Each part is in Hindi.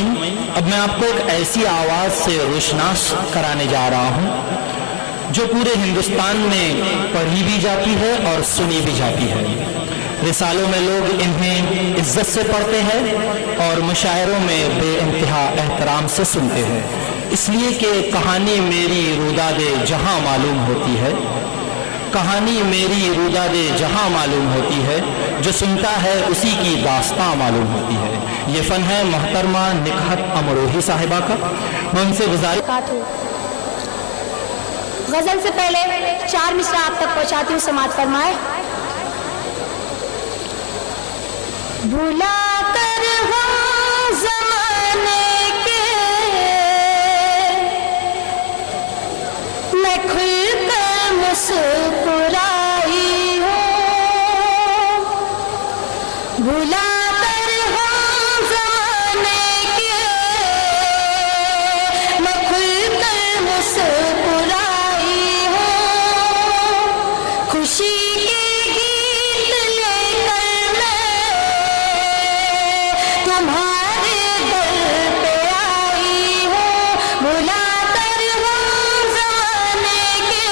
सामीन, अब मैं आपको एक ऐसी आवाज़ से रोशनास कराने जा रहा हूँ जो पूरे हिंदुस्तान में पढ़ी भी जाती है और सुनी भी जाती है। रिसालों में लोग इन्हें इज्जत से पढ़ते हैं और मुशायरों में बेइंतहा एहतराम से सुनते हैं, इसलिए कि कहानी मेरी रूदादे जहाँ मालूम होती है, कहानी मेरी रूदादे जहाँ मालूम होती है, जो सुनता है उसी की दास्तां मालूम होती है। ये फ़न है मोहतरमा निकहत अमरोही साहिबा का। मैं उनसे गुजारिश गज़ल से पहले 4 मिसरा आप तक पहुँचाती हूँ, समाअत फरमाए। भुला कर हम ज़माने के मैं खुल कर मुस्कुराई हूँ, भुला कर हम ज़माने के मैं खुल कर मुस्कुराई हूँ, खुशी के गीत लेकर मैं तुम्हारे दर पे आई हूँ, भुला कर हम ज़माने के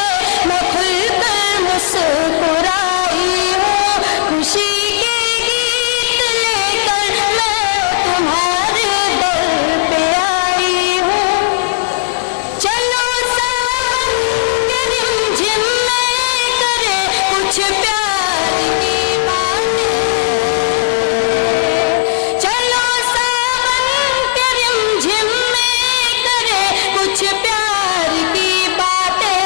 मैं खुल कर मुस्कुराई हूँ, खुशी के गीत लेकर मैं तुम्हारे दर पे आई हूँ। चलो सावन के रिमझिम में करे कुछ प्यार की बातें, चलो सावन के रिमझिम में करे कुछ प्यार की बातें।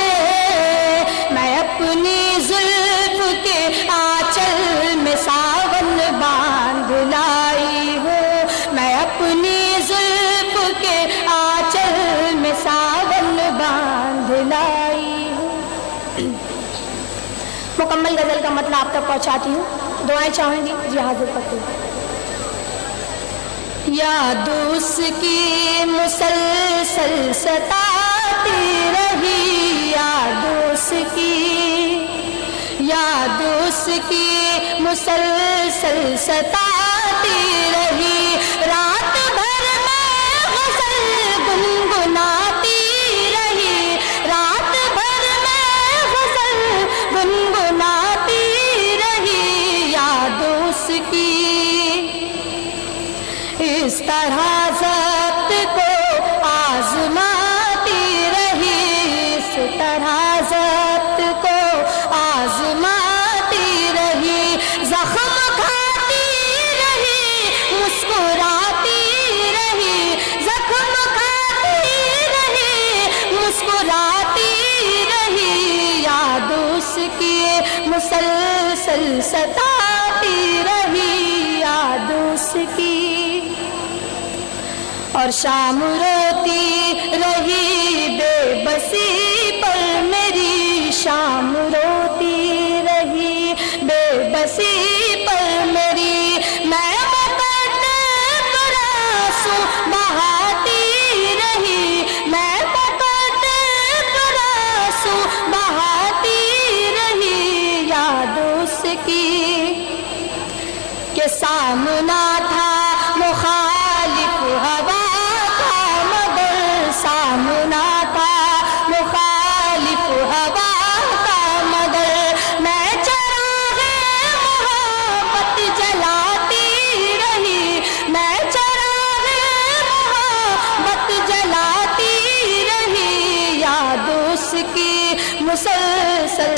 मैं अपनी जुल्फ के आंचल में सावन बांध लाई हूँ, मैं अपनी जुल्फ के आंचल में सावन बांध लाई हूँ। मुकम्मल गजल का मतलब आप तक पहुँचाती हूँ, दुआएं चाहूँगी जी हाजिर करती हूँ। याद उसकी मुसलसल सताती रही, याद उसकी मुसलसल सताती रही, रात भर मैं गज़ल गुनगुनाती रही, रात भर मैं गज़ल गुनगुनाती रही। याद उसकी इस तरह ज़ब्त को आज़माती रही, इस तरह ज़ब्त को आज़माती रही, ज़ख्म खाती रही, मुस्कुराती रही, ज़ख्म खाती रही, मुस्कुराती रही। याद उसकी मुसलसल सताती रही, याद उसकी। और शाम रोती रही बेबसी पर मेरी, शाम रोती रही बेबसी पर मेरी, मैं मुकद्दर पर आंसू बहाती रही, मैं मुकद्दर पर आंसू बहाती रही। याद उसकी के सामना था मुखालिफ हवा का, मगर सामना था मुखालिफ हवा का, मगर मैं चराग़े मोहब्बत जलाती रही, मैं चराग़े मोहब्बत जलाती रही। याद उसकी मुसलसल